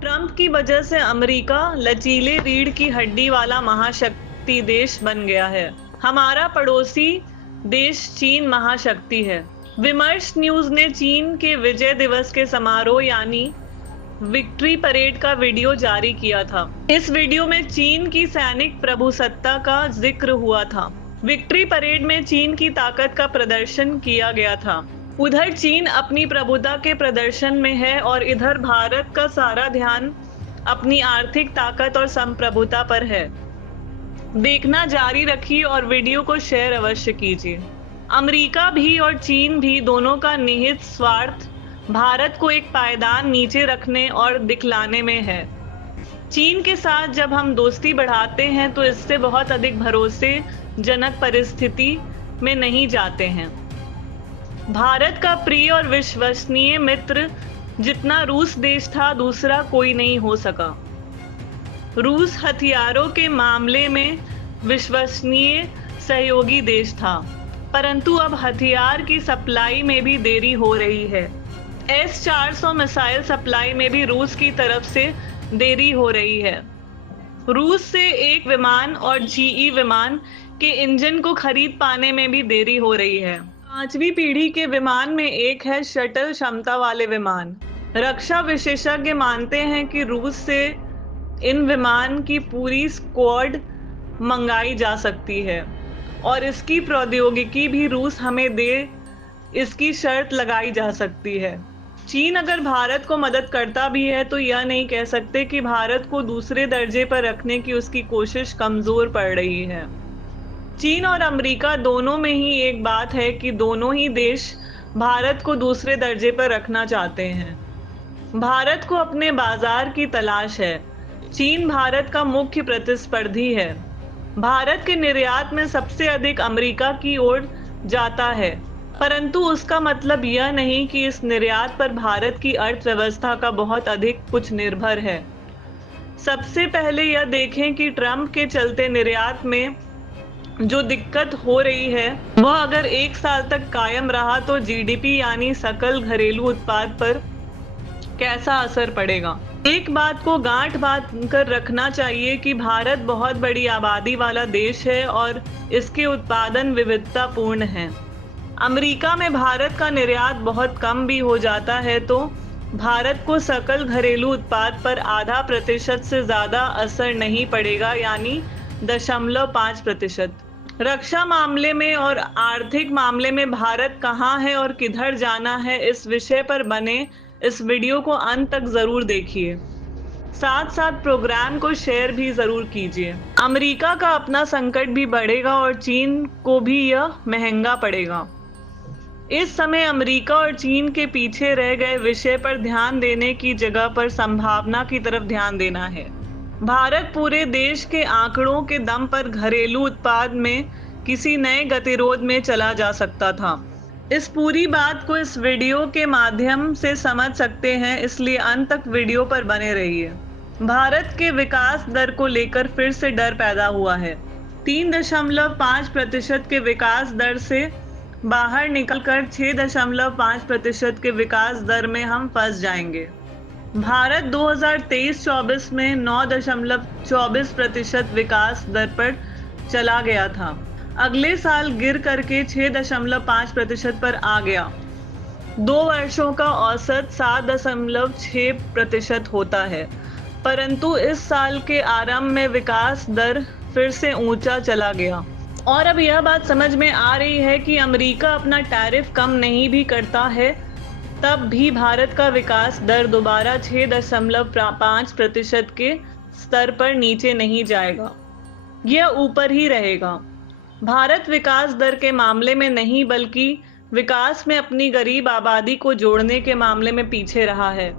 Trump की वजह से अमेरिका लचीले रीढ़ की हड्डी वाला महाशक्ति देश बन गया है। हमारा पड़ोसी देश चीन महाशक्ति है। विमर्श न्यूज ने चीन के विजय दिवस के समारोह यानी विक्ट्री परेड का वीडियो जारी किया था। इस वीडियो में चीन की सैनिक प्रभुसत्ता का जिक्र हुआ था। विक्ट्री परेड में चीन की ताकत का प्रदर्शन किया गया था। उधर चीन अपनी प्रभुता के प्रदर्शन में है और इधर भारत का सारा ध्यान अपनी आर्थिक ताकत और संप्रभुता पर है। देखना जारी रखिए और वीडियो को शेयर अवश्य कीजिए। अमेरिका भी और चीन भी दोनों का निहित स्वार्थ भारत को एक पायदान नीचे रखने और दिखलाने में है। चीन के साथ जब हम दोस्ती बढ़ाते हैं तो इससे बहुत अधिक भरोसेजनक परिस्थिति में नहीं जाते हैं। भारत का प्रिय और विश्वसनीय मित्र जितना रूस देश था, दूसरा कोई नहीं हो सका। रूस हथियारों के मामले में विश्वसनीय सहयोगी देश था, परंतु अब हथियार की सप्लाई में भी देरी हो रही है। S-400 मिसाइल सप्लाई में भी रूस की तरफ से देरी हो रही है। रूस से एक विमान और GE विमान के इंजन को खरीद पाने में भी देरी हो रही है। 5वीं पीढ़ी के विमान में एक है शटल क्षमता वाले विमान। रक्षा विशेषज्ञ मानते हैं कि रूस से इन विमान की पूरी स्क्वाड मंगाई जा सकती है और इसकी प्रौद्योगिकी भी रूस हमें दे, इसकी शर्त लगाई जा सकती है। चीन अगर भारत को मदद करता भी है तो यह नहीं कह सकते कि भारत को दूसरे दर्जे पर रखने की उसकी कोशिश कमजोर पड़ रही है। चीन और अमेरिका दोनों में ही एक बात है कि दोनों ही देश भारत को दूसरे दर्जे पर रखना चाहते हैं। भारत को अपने बाजार की तलाश है। चीन भारत का मुख्य प्रतिस्पर्धी है। भारत के निर्यात में सबसे अधिक अमेरिका की ओर जाता है, परंतु उसका मतलब यह नहीं कि इस निर्यात पर भारत की अर्थव्यवस्था का बहुत अधिक कुछ निर्भर है। सबसे पहले यह देखें कि ट्रंप के चलते निर्यात में जो दिक्कत हो रही है वह अगर 1 साल तक कायम रहा तो GDP यानी सकल घरेलू उत्पाद पर कैसा असर पड़ेगा। एक बात को गांठ बांध कर रखना चाहिए कि भारत बहुत बड़ी आबादी वाला देश है और इसके उत्पादन विविधतापूर्ण है। अमेरिका में भारत का निर्यात बहुत कम भी हो जाता है तो भारत को सकल घरेलू उत्पाद पर आधा प्रतिशत से ज्यादा असर नहीं पड़ेगा, यानी 0.5%। रक्षा मामले में और आर्थिक मामले में भारत कहाँ है और किधर जाना है, इस विषय पर बने इस वीडियो को अंत तक जरूर देखिए। साथ साथ प्रोग्राम को शेयर भी जरूर कीजिए। अमेरिका का अपना संकट भी बढ़ेगा और चीन को भी यह महंगा पड़ेगा। इस समय अमेरिका और चीन के पीछे रह गए विषय पर ध्यान देने की जगह पर संभावना की तरफ ध्यान देना है। भारत पूरे देश के आंकड़ों के दम पर घरेलू उत्पाद में किसी नए गतिरोध में चला जा सकता था। इस पूरी बात को इस वीडियो के माध्यम से समझ सकते हैं, इसलिए अंत तक वीडियो पर बने रहिए। भारत के विकास दर को लेकर फिर से डर पैदा हुआ है। 3.5% के विकास दर से बाहर निकलकर 6.5% के विकास दर में हम फंस जाएंगे। भारत 2023-24 में 9.24% विकास दर पर चला गया था। अगले साल गिर करके 6.5% पर आ गया। 2 वर्षों का औसत 7.6% होता है, परंतु इस साल के आरंभ में विकास दर फिर से ऊंचा चला गया। और अब यह बात समझ में आ रही है कि अमेरिका अपना टैरिफ कम नहीं भी करता है तब भी भारत का विकास दर दोबारा 6.5% के स्तर पर नीचे नहीं जाएगा, यह ऊपर ही रहेगा। भारत विकास दर के मामले में नहीं बल्कि विकास में अपनी गरीब आबादी को जोड़ने के मामले में पीछे रहा है।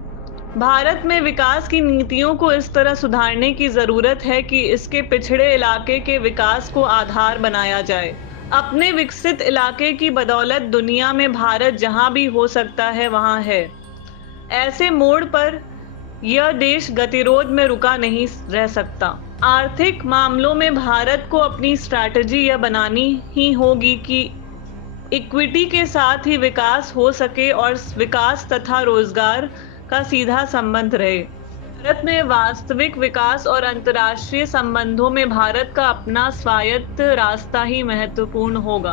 भारत में विकास की नीतियों को इस तरह सुधारने की जरूरत है कि इसके पिछड़े इलाके के विकास को आधार बनाया जाए। अपने विकसित इलाके की बदौलत दुनिया में भारत जहां भी हो सकता है वहां है। ऐसे मोड़ पर यह देश गतिरोध में रुका नहीं रह सकता। आर्थिक मामलों में भारत को अपनी स्ट्रैटेजी यह बनानी ही होगी कि इक्विटी के साथ ही विकास हो सके और विकास तथा रोजगार का सीधा संबंध रहे। भारत में वास्तविक विकास और अंतर्राष्ट्रीय संबंधों में भारत का अपना स्वायत्त रास्ता ही महत्वपूर्ण होगा।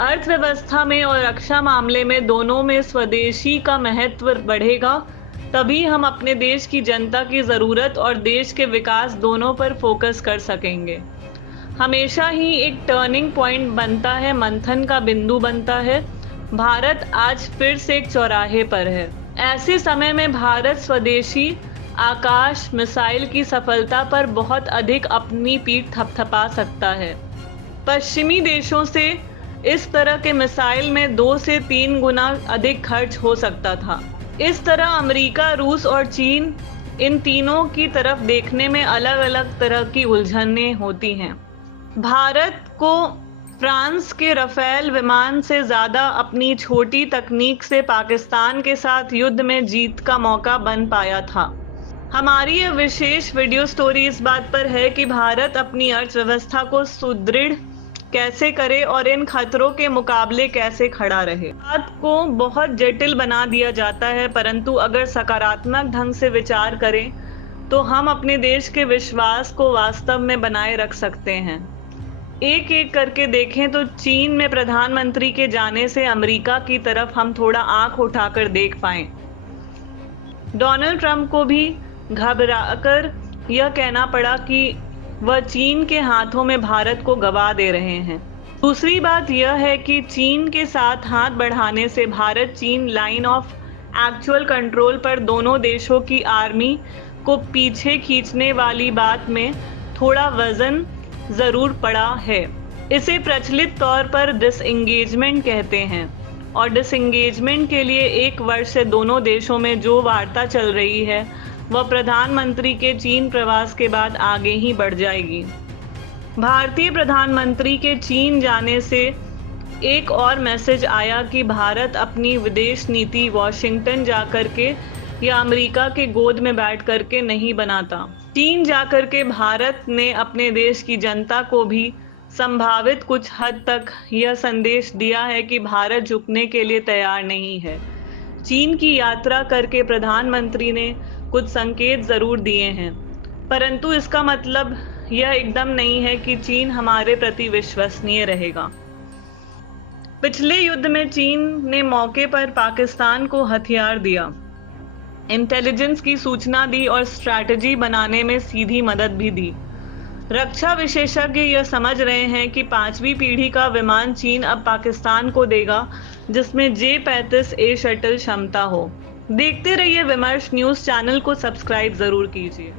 अर्थव्यवस्था में और रक्षा मामले में दोनों में स्वदेशी का महत्व बढ़ेगा, तभी हम अपने देश की जनता की जरूरत और देश के विकास दोनों पर फोकस कर सकेंगे। हमेशा ही एक टर्निंग पॉइंट बनता है, मंथन का बिंदु बनता है। भारत आज फिर से एक चौराहे पर है। ऐसे समय में भारत स्वदेशी आकाश मिसाइल की सफलता पर बहुत अधिक अपनी पीठ थपथपा सकता है। पश्चिमी देशों से इस तरह के मिसाइल में 2 से 3 गुना अधिक खर्च हो सकता था। इस तरह अमेरिका, रूस और चीन, इन तीनों की तरफ देखने में अलग अलग तरह की उलझनें होती हैं। भारत को फ्रांस के राफेल विमान से ज्यादा अपनी छोटी तकनीक से पाकिस्तान के साथ युद्ध में जीत का मौका बन पाया था। हमारी यह विशेष वीडियो स्टोरी इस बात पर है कि भारत अपनी अर्थव्यवस्था को सुदृढ़ कैसे करे और इन खतरों के मुकाबले कैसे खड़ा रहे। बात को बहुत जटिल बना दिया जाता है, परंतु अगर सकारात्मक ढंग से विचार करें तो हम अपने देश के विश्वास को वास्तव में बनाए रख सकते हैं। एक एक करके देखें तो चीन में प्रधानमंत्री के जाने से अमेरिका की तरफ हम थोड़ा आंख उठाकर देख पाएं। डोनाल्ड ट्रंप को भी घबराकर यह कहना पड़ा कि वह चीन के हाथों में भारत को गवा दे रहे हैं। दूसरी बात यह है कि चीन के साथ हाथ बढ़ाने से भारत चीन लाइन ऑफ एक्चुअल कंट्रोल पर दोनों देशों की आर्मी को पीछे खींचने वाली बात में थोड़ा वजन जरूर पड़ा है। इसे प्रचलित तौर पर डिसएंगेजमेंट कहते हैं और डिसएंगेजमेंट के लिए 1 वर्ष से दोनों देशों में जो वार्ता चल रही है वह प्रधानमंत्री के चीन प्रवास के बाद आगे ही बढ़ जाएगी। भारतीय प्रधानमंत्री के चीन जाने से एक और मैसेज आया कि भारत अपनी विदेश नीति वॉशिंगटन जाकर के या अमेरिका के गोद में बैठ करके नहीं बनाता। चीन जाकर के भारत ने अपने देश की जनता को भी संभावित कुछ हद तक यह संदेश दिया है कि भारत झुकने के लिए तैयार नहीं है। चीन की यात्रा करके प्रधानमंत्री ने कुछ संकेत जरूर दिए हैं, परंतु इसका मतलब यह एकदम नहीं है कि चीन हमारे प्रति विश्वसनीय रहेगा। पिछले युद्ध में चीन ने मौके पर पाकिस्तान को हथियार दिया, इंटेलिजेंस की सूचना दी और स्ट्रैटेजी बनाने में सीधी मदद भी दी। रक्षा विशेषज्ञ यह समझ रहे हैं कि 5वीं पीढ़ी का विमान चीन अब पाकिस्तान को देगा, जिसमें J-35A शटल क्षमता हो। देखते रहिए विमर्श न्यूज चैनल को सब्सक्राइब जरूर कीजिए।